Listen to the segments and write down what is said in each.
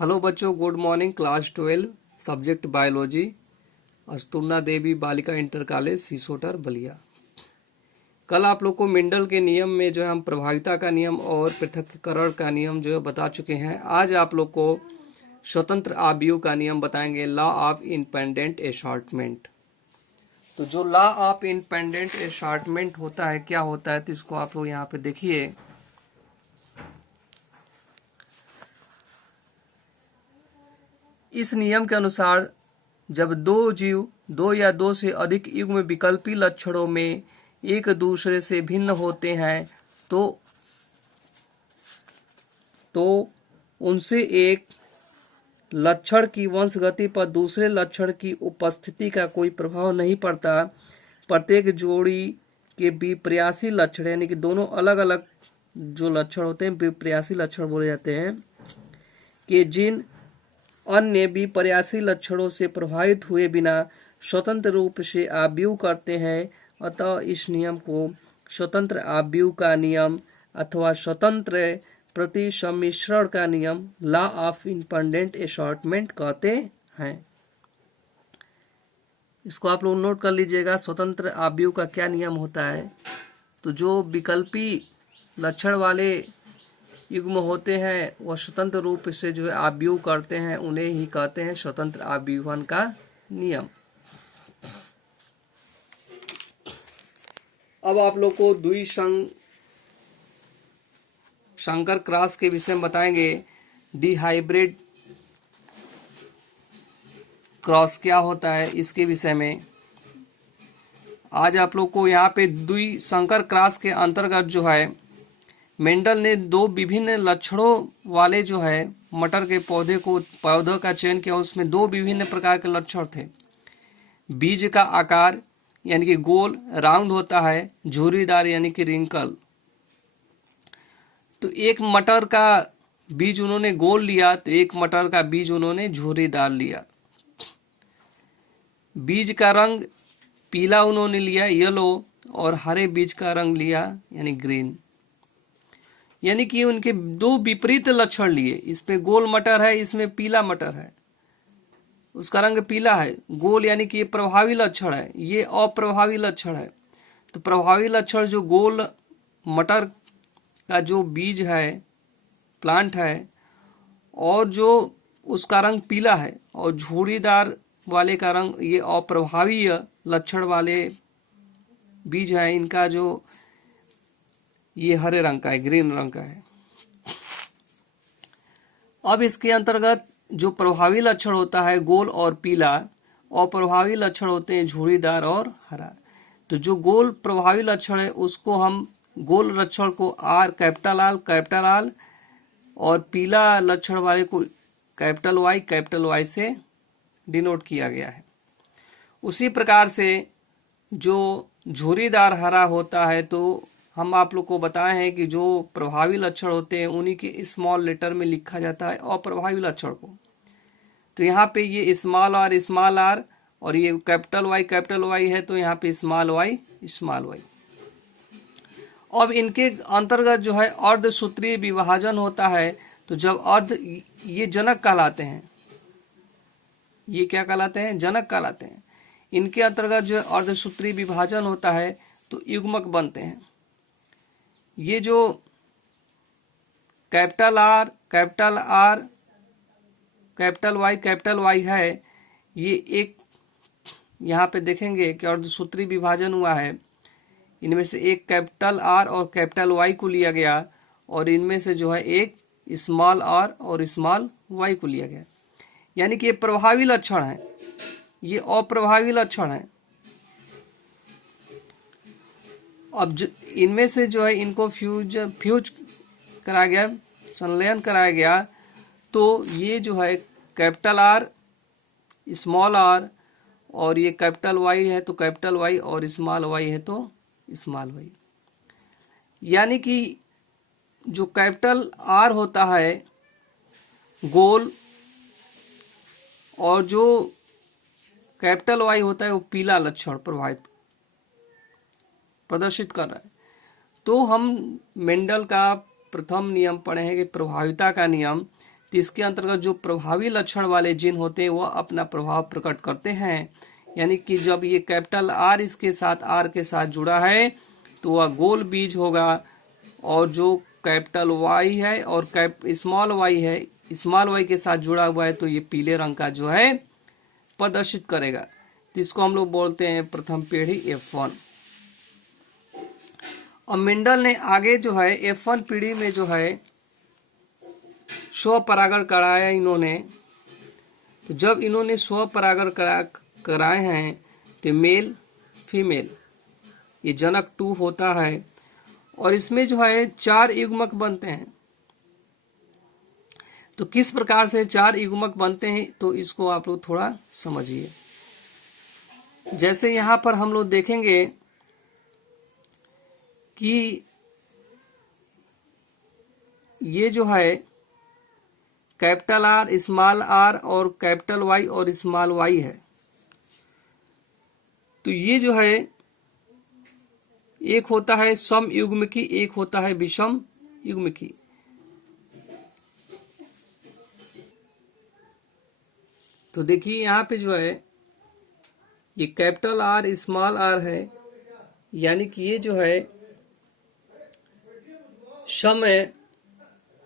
Hello बच्चों, good morning. Class 12 subject biology, Asturna Devi Balika inter college सीसोटर Ballia. कल आप लोग को मेंडल के नियम में जो है हम प्रभाविता का नियम और पृथक्करण का नियम जो है बता चुके हैं। आज आप लोग को स्वतंत्र आव्यूह का नियम बताएंगे, लॉ ऑफ इंडिपेंडेंट असॉर्टमेंट। तो जो लॉ ऑफ इंडिपेंडेंट असॉर्टमेंट होता है, क्या होता है, तो इसको आप लोग यहाँ पे देखिए। इस नियम के अनुसार जब दो जीव दो या दो से अधिक युग्म विकल्पी लक्षणों में एक दूसरे से भिन्न होते हैं तो उनसे एक लक्षण की वंशगति पर दूसरे लक्षण की उपस्थिति का कोई प्रभाव नहीं पड़ता। प्रत्येक जोड़ी के विपर्यासी लक्षण, यानी कि दोनों अलग अलग जो लक्षण होते हैं विपर्यासी लक्षण बोले जाते हैं, कि जिन अन्य विपर्यासी लक्षणों से प्रभावित हुए बिना स्वतंत्र रूप से आव्यूह करते हैं। अतः इस नियम को स्वतंत्र आव्यूह का नियम अथवा स्वतंत्र प्रतिसम्मिश्रण का नियम, लॉ ऑफ इंडिपेंडेंट असॉर्टमेंट कहते हैं। इसको आप लोग नोट कर लीजिएगा। स्वतंत्र आव्यूह का क्या नियम होता है, तो जो विकल्पी लक्षण वाले युग्म होते हैं वह स्वतंत्र रूप से जो है आव्यूह करते हैं, उन्हें ही कहते हैं स्वतंत्र आव्यूहन का नियम। अब आप लोग को द्विसंकर क्रॉस के विषय में बताएंगे। डिहाइब्रिड क्रॉस क्या होता है, इसके विषय में आज आप लोग को यहाँ पे द्विसंकर क्रॉस के अंतर्गत जो है मेंडल ने दो विभिन्न लक्षणों वाले जो है मटर के पौधे का चयन किया। उसमें दो विभिन्न प्रकार के लक्षण थे। बीज का आकार यानी कि गोल राउंड होता है, झुर्रीदार यानी कि रिंकल। तो एक मटर का बीज उन्होंने गोल लिया, तो एक मटर का बीज उन्होंने झुर्रीदार लिया। बीज का रंग पीला उन्होंने लिया, येलो, और हरे बीज का रंग लिया यानी ग्रीन। यानी कि उनके दो विपरीत लक्षण लिए। इसमें गोल मटर है, इसमें पीला मटर है, उसका रंग पीला है। गोल यानी कि ये प्रभावी लक्षण है, ये अप्रभावी लक्षण है। तो प्रभावी लक्षण जो गोल मटर का जो बीज है, प्लांट है, और जो उसका रंग पीला है, और झुर्रीदार वाले का रंग, ये अप्रभावी लक्षण वाले बीज है, इनका जो ये हरे रंग का है, ग्रीन रंग का है। अब इसके अंतर्गत जो प्रभावी लक्षण होता है गोल और पीला, और प्रभावी लक्षण होते हैं झुर्रीदार और हरा। तो जो गोल प्रभावी लक्षण है उसको हम गोल लक्षण को आर कैपिटल आर और पीला लक्षण वाले को कैपिटल वाई से डिनोट किया गया है। उसी प्रकार से जो झुर्रीदार हरा होता है, तो हम आप लोग को बताए हैं कि जो प्रभावी लक्षण होते हैं उन्हीं के स्मॉल लेटर में लिखा जाता है अप्रभावी लक्षण को। तो यहाँ पे ये स्मॉल आर और ये कैपिटल वाई है, तो यहाँ पे स्मॉल वाई। अब इनके अंतर्गत जो है अर्धसूत्रीय विभाजन होता है। तो जब ये जनक कहलाते हैं, ये क्या कहलाते हैं, जनक कहलाते हैं। इनके अंतर्गत जो अर्धसूत्रीय विभाजन होता है तो युग्मक बनते हैं। ये जो कैपिटल आर कैपिटल वाई है, ये एक यहाँ पे देखेंगे कि अर्धसूत्रीय विभाजन हुआ है। इनमें से एक कैपिटल आर और कैपिटल वाई को लिया गया, और इनमें से जो है एक स्मॉल आर और स्मॉल वाई को लिया गया। यानी कि ये प्रभावी लक्षण है, ये अप्रभावी लक्षण है। अब इनमें से जो है इनको फ्यूज कराया गया, संलयन कराया गया। तो ये जो है कैपिटल आर, स्मॉल आर, और ये कैपिटल वाई है तो कैपिटल वाई, और स्मॉल वाई है तो स्मॉल वाई। यानी कि जो कैपिटल आर होता है गोल, और जो कैपिटल वाई होता है वो पीला लक्षण प्रदर्शित कर रहा है। तो हम मेंडल का प्रथम नियम पढ़े हैं कि प्रभाविता का नियम, तो इसके अंतर्गत जो प्रभावी लक्षण वाले जीन होते हैं वह अपना प्रभाव प्रकट करते हैं। यानी कि जब ये कैपिटल आर इसके साथ आर के साथ जुड़ा है तो वह गोल बीज होगा, और जो कैपिटल वाई है और स्मॉल वाई है, स्मॉल वाई के साथ जुड़ा हुआ है तो ये पीले रंग का जो है प्रदर्शित करेगा। तो इसको हम लोग बोलते हैं प्रथम पीढ़ी F1। और मेंडल ने आगे जो है F1 पीढ़ी में जो है स्वपरागण कराया इन्होंने। तो जब इन्होंने स्वपरागण कराए हैं तो मेल फीमेल ये जनक 2 होता है, और इसमें जो है 4 युग्मक बनते हैं। तो किस प्रकार से 4 युग्मक बनते हैं तो इसको आप लोग थोड़ा समझिए। जैसे यहाँ पर हम लोग देखेंगे कि ये जो है कैपिटल आर, स्मॉल आर और कैपिटल वाई और स्मॉल वाई है। तो ये जो है एक होता है सम युग्मकी, एक होता है विषम युग्मकी। तो देखिए यहाँ पे जो है ये कैपिटल आर स्मॉल आर है, यानी कि ये जो है सम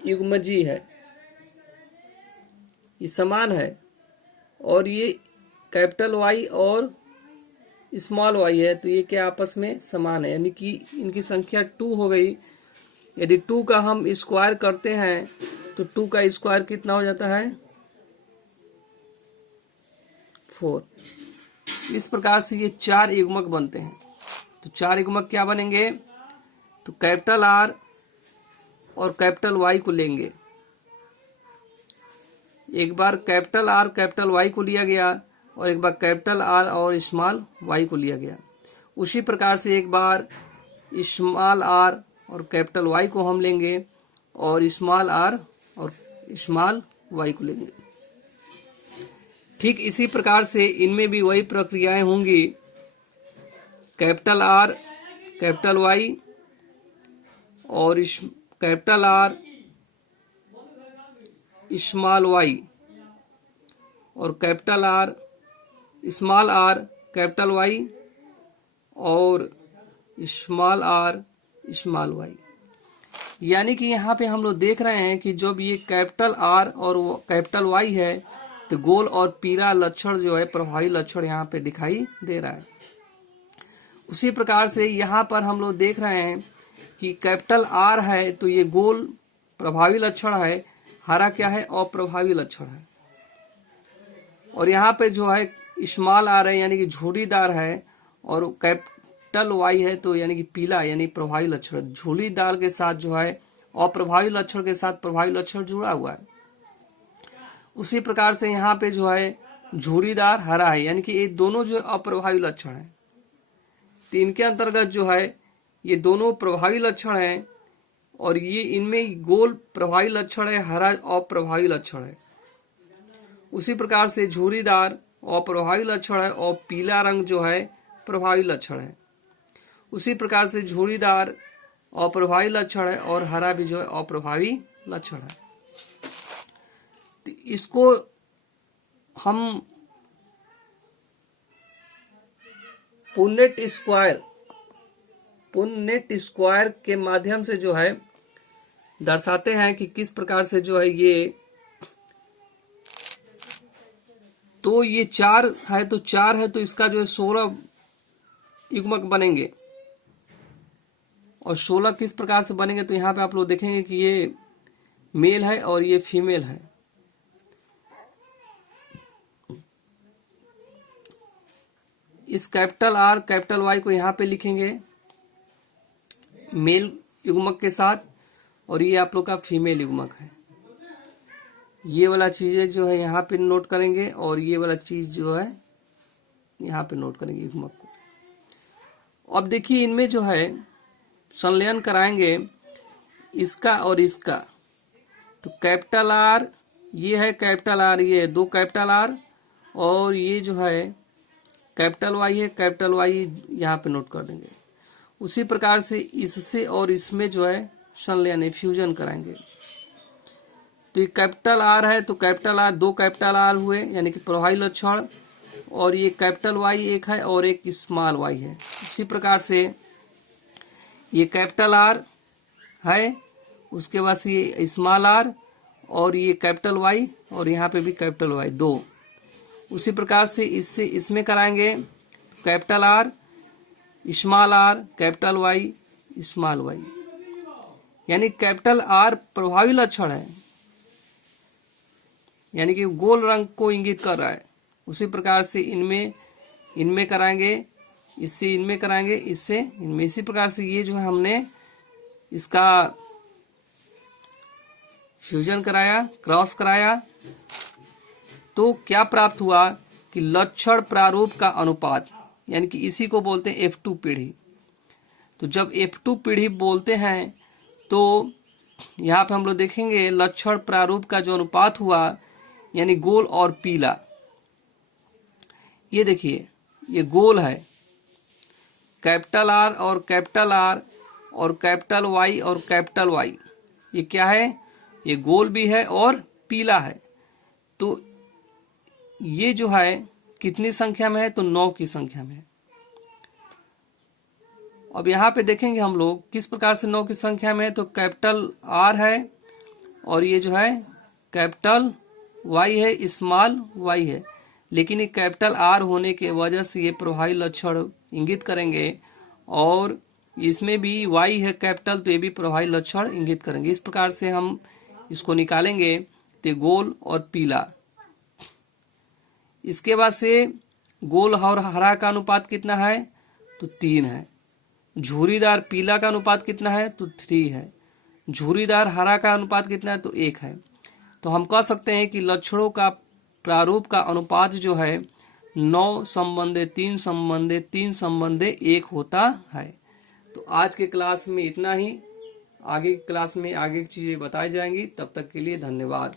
युग्मजी है, ये समान है। और ये कैपिटल वाई और स्मॉल वाई है तो ये क्या आपस में समान है, यानी कि इनकी संख्या 2 हो गई। यदि 2 का हम स्क्वायर करते हैं तो 2 का स्क्वायर कितना हो जाता है 4। इस प्रकार से ये 4 युग्मक बनते हैं। तो 4 युग्मक क्या बनेंगे, तो कैपिटल आर और कैपिटल वाई को लेंगे। एक बार कैपिटल आर कैपिटल वाई को लिया गया और एक बार कैपिटल आर और स्मॉल वाई को लिया गया। उसी प्रकार से एक बार स्मॉल आर और कैपिटल वाई को हम लेंगे और स्मॉल आर और स्मॉल वाई को लेंगे। ठीक इसी प्रकार से इनमें भी वही प्रक्रियाएं होंगी। कैपिटल आर कैपिटल वाई और कैपिटल आर स्मॉल वाई और capital R small R capital Y और स्मॉल आर स्मॉल वाई। यानी कि यहाँ पे हम लोग देख रहे हैं कि जब ये कैपिटल आर और कैपिटल वाई है तो गोल और पीला लक्षण जो है प्रभावी लक्षण यहाँ पे दिखाई दे रहा है। उसी प्रकार से यहाँ पर हम लोग देख रहे हैं कि कैपिटल आर है तो ये गोल प्रभावी लक्षण है, हरा क्या है अप्रभावी लक्षण है। और यहाँ पे जो है स्मॉल आर है यानी कि झुर्रीदार है, और कैपिटल वाई है तो यानी कि पीला यानी प्रभावी लक्षण। झुर्रीदार के साथ जो है अप्रभावी लक्षण के साथ प्रभावी लक्षण जुड़ा हुआ है। उसी प्रकार से यहाँ पे जो है झुर्रीदार हरा है, यानी कि ये दोनों जो अप्रभावी लक्षण है। तो इनके अंतर्गत जो है ये दोनों प्रभावी लक्षण है, और ये इनमें गोल प्रभावी लक्षण है, हरा अप्रभावी लक्षण है। उसी प्रकार से झुर्रीदार अप्रभावी लक्षण है और पीला रंग जो है प्रभावी लक्षण है। उसी प्रकार से झुर्रीदार अप्रभावी लक्षण है और हरा भी जो है अप्रभावी लक्षण है। तो इसको हम पुन्नेट स्क्वायर के माध्यम से जो है दर्शाते हैं कि किस प्रकार से जो है ये, तो ये 4 है तो 4 है तो इसका जो है 16 युग्मक बनेंगे। और 16 किस प्रकार से बनेंगे तो यहाँ पे आप लोग देखेंगे कि ये मेल है और ये फीमेल है। इस कैपिटल आर कैपिटल वाई को यहाँ पे लिखेंगे मेल युग्मक के साथ, और ये आप लोग का फीमेल युग्मक है। ये वाला चीजें जो है यहाँ पे नोट करेंगे और ये वाला चीज जो है यहाँ पे नोट करेंगे युग्मक को। अब देखिए इनमें जो है संलयन कराएंगे इसका और इसका। तो कैपिटल आर ये है, कैपिटल आर ये है, 2 कैपिटल आर, और ये जो है कैपिटल वाई है, कैपिटल वाई यहाँ पे नोट कर देंगे। उसी प्रकार से इससे और इसमें जो है संलयन फ्यूजन कराएंगे। तो ये कैपिटल आर है, तो कैपिटल आर, दो कैपिटल आर हुए यानी कि प्रभावी लक्षण, और ये कैपिटल वाई एक है और एक स्मॉल वाई है। इसी प्रकार से ये कैपिटल आर है, उसके बाद से ये स्मॉल आर और ये कैपिटल वाई, और यहाँ पे भी कैपिटल वाई, दो। उसी प्रकार से इससे इसमें कराएंगे capital R, small R, capital Y, small Y, यानी कैपिटल आर प्रभावी लक्षण है, यानी कि गोल रंग को इंगित कर रहा है। उसी प्रकार से इनमें कराएंगे, इससे इनमें कराएंगे, इससे इनमें। इसी प्रकार से ये जो है हमने इसका फ्यूजन कराया, क्रॉस कराया, तो क्या प्राप्त हुआ कि लक्षण प्रारूप का अनुपात, यानी कि इसी को बोलते हैं F2 पीढ़ी। तो जब F2 पीढ़ी बोलते हैं तो यहाँ पे हम लोग देखेंगे लक्षण प्रारूप का जो अनुपात हुआ, यानी गोल और पीला। ये देखिए, ये गोल है, कैपिटल आर और कैपिटल आर और कैपिटल वाई और कैपिटल वाई, ये क्या है, ये गोल भी है और पीला है। तो ये जो है कितनी संख्या में है, तो 9 की संख्या में है। अब यहाँ पे देखेंगे हम लोग किस प्रकार से 9 की संख्या में है, तो कैपिटल आर है और ये जो है कैपिटल वाई है, स्मॉल वाई है, लेकिन ये कैपिटल आर होने के वजह से ये प्रभावी लक्षण इंगित करेंगे, और इसमें भी वाई है कैपिटल, तो ये भी प्रभावी लक्षण इंगित करेंगे। इस प्रकार से हम इसको निकालेंगे, तो गोल और पीला। इसके बाद से गोल और हरा का अनुपात कितना है, तो 3 है। झुर्रीदार पीला का अनुपात कितना है, तो 3 है। झुर्रीदार हरा का अनुपात कितना है, तो 1 है। तो हम कह सकते हैं कि लक्षणों का प्रारूप का अनुपात जो है 9 संबंधे 3 संबंधे 3 संबंधे 1 होता है। तो आज के क्लास में इतना ही, आगे की क्लास में आगे की चीजें बताई जाएंगी। तब तक के लिए धन्यवाद।